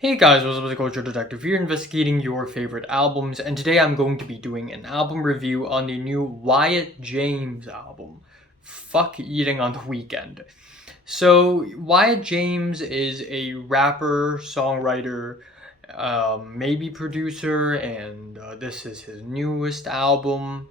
Hey guys, what's up? It's the Culture Detective here, investigating your favorite albums, and today I'm going to be doing an album review on the new Wyatt James album, Fuck Eating on the Weekend. So, Wyatt James is a rapper, songwriter, maybe producer, and this is his newest album.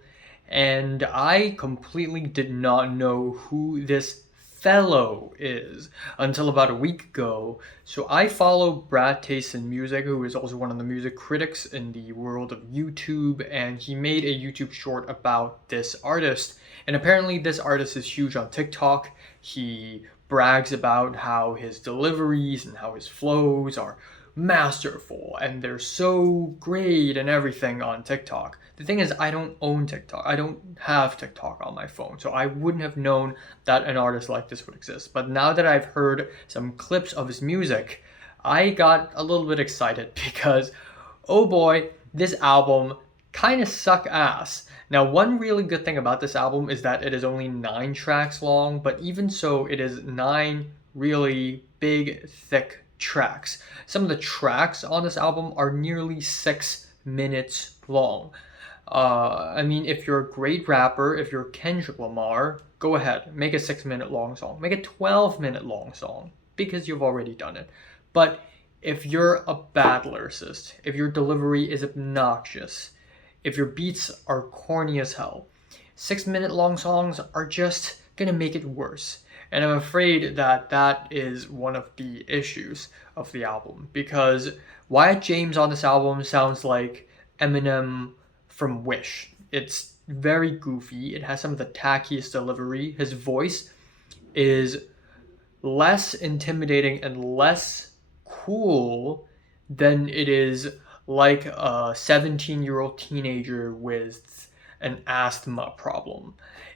And I completely did not know who this fellow is until about a week ago. So I follow Brad Taste in Music, who is also one of the music critics in the world of YouTube, and he made a YouTube short about this artist. And apparently, this artist is huge on TikTok. He brags about how his deliveries and how his flows are masterful and they're so great and everything on TikTok. The thing is, I don't own TikTok. I don't have TikTok on my phone, so I wouldn't have known that an artist like this would exist. But now that I've heard some clips of his music, I got a little bit excited because, oh boy, this album kind of suck ass. Now, one really good thing about this album is that it is only 9 tracks long, but even so, it is 9 really big, thick tracks. Some of the tracks on this album are nearly 6 minutes long. I mean, if you're a great rapper, if you're Kendrick Lamar, go ahead, make a 6 minute long song, make a 12-minute long song because you've already done it. But if you're a bad lyricist, if your delivery is obnoxious, if your beats are corny as hell, 6 minute long songs are just gonna make it worse. And I'm afraid that that is one of the issues of the album because Wyatt James on this album sounds like Eminem from Wish. It's very goofy. It has some of the tackiest delivery. His voice is less intimidating and less cool than it is like a 17-year-old teenager with an asthma problem.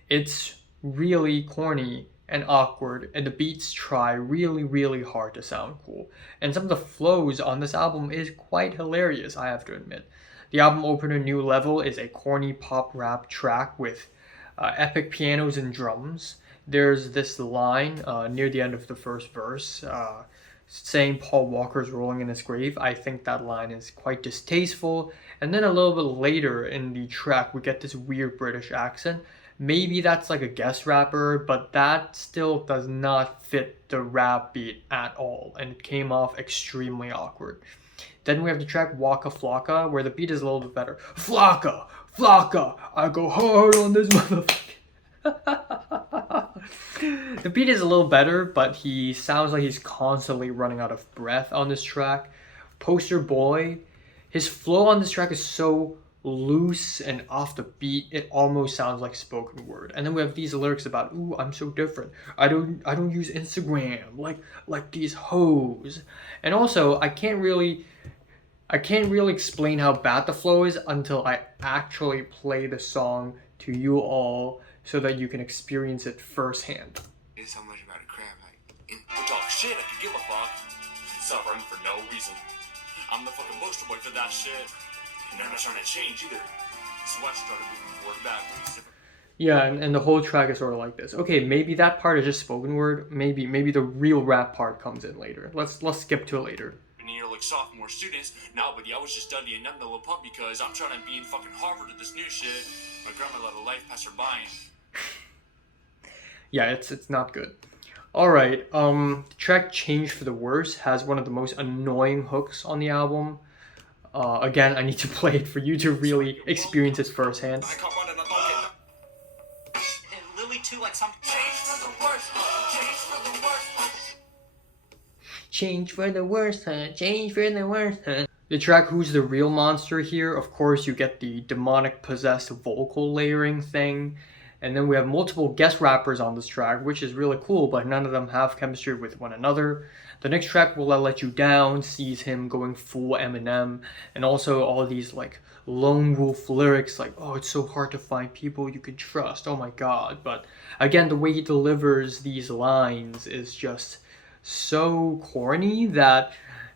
It's really corny and awkward, and the beats try really, really hard to sound cool. And some of the flows on this album is quite hilarious, I have to admit. The album opener New Level is a corny pop rap track with epic pianos and drums. There's this line near the end of the first verse saying Paul Walker's rolling in his grave. I think that line is quite distasteful. And then a little bit later in the track, we get this weird British accent. Maybe that's like a guest rapper, but that still does not fit the rap beat at all, and it came off extremely awkward. Then we have the track Waka Flocka, where the beat is a little bit better. Flocka! Flocka! I go hard on this motherfucker. The beat is a little better, but he sounds like he's constantly running out of breath on this track. Poster Boy, his flow on this track is so loose and off the beat, it almost sounds like spoken word. And then we have these lyrics about, ooh, I'm so different. I don't use Instagram like these hoes. And also, I can't really explain how bad the flow is until I actually play the song to you all so that you can experience it firsthand. Is how much about a crab like talk shit, I could give a fuck. Suffering for no reason. I'm the fucking poster boy for that shit. And I'm not trying to change either. So I started moving forward backwards. Yeah, and the whole track is sort of like this. Okay, maybe that part is just spoken word. Maybe the real rap part comes in later. Let's skip to it later. Near like sophomore students. Now, buddy, I was just studying nothing little pump because I'm trying to be in fucking Harvard with this new shit. My grandma let a life pass her by. Yeah, it's not good. All right, the track "Change for the Worse" has one of the most annoying hooks on the album. Again, I need to play it for you to really experience it firsthand. I can't run and I don't get. And Lily too, like some change for the worse. Change for the worse. Change for the worse, huh? Change for the worse, huh? The track "Who's the Real Monster" here, of course, you get the demonic possessed vocal layering thing. And then we have multiple guest rappers on this track, which is really cool, but none of them have chemistry with one another. The next track, Will I Let You Down, sees him going full Eminem, and also all these like lone wolf lyrics like, oh, it's so hard to find people you can trust, oh my god. But again, the way he delivers these lines is just so corny that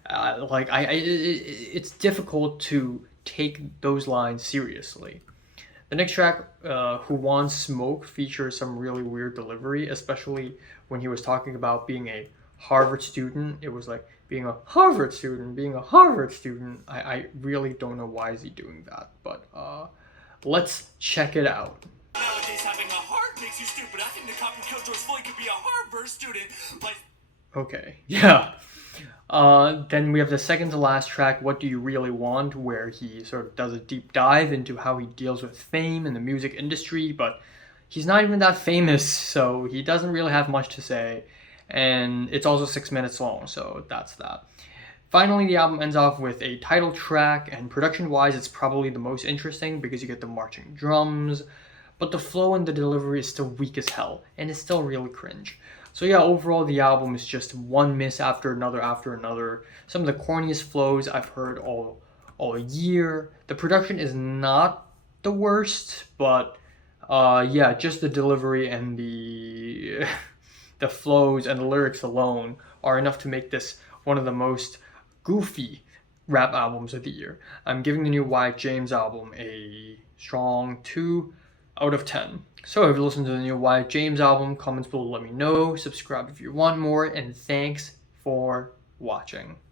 it's difficult to take those lines seriously. The next track, Who Wants Smoke, features some really weird delivery, especially when he was talking about being a Harvard student. It was like, being a Harvard student, being a Harvard student. I really don't know why is he doing that, but let's check it out. Nowadays, having a heart makes you stupid. I think the cop who killed George Floyd could be a Harvard student. Like, okay, yeah. Then we have the second to last track, What Do You Really Want, where he sort of does a deep dive into how he deals with fame in the music industry, but he's not even that famous, so he doesn't really have much to say. And it's also 6 minutes long, so that's that. Finally, the album ends off with a title track, and production-wise, it's probably the most interesting because you get the marching drums, but the flow and the delivery is still weak as hell, and it's still really cringe. So yeah, overall the album is just one miss after another after another. Some of the corniest flows I've heard all year. The production is not the worst, but yeah, just the delivery and the the flows and the lyrics alone are enough to make this one of the most goofy rap albums of the year. I'm giving the new Wyatt James album a strong 2 out of 10. So if you listen to the new Wyatt James album, comments below let me know, subscribe if you want more, and thanks for watching.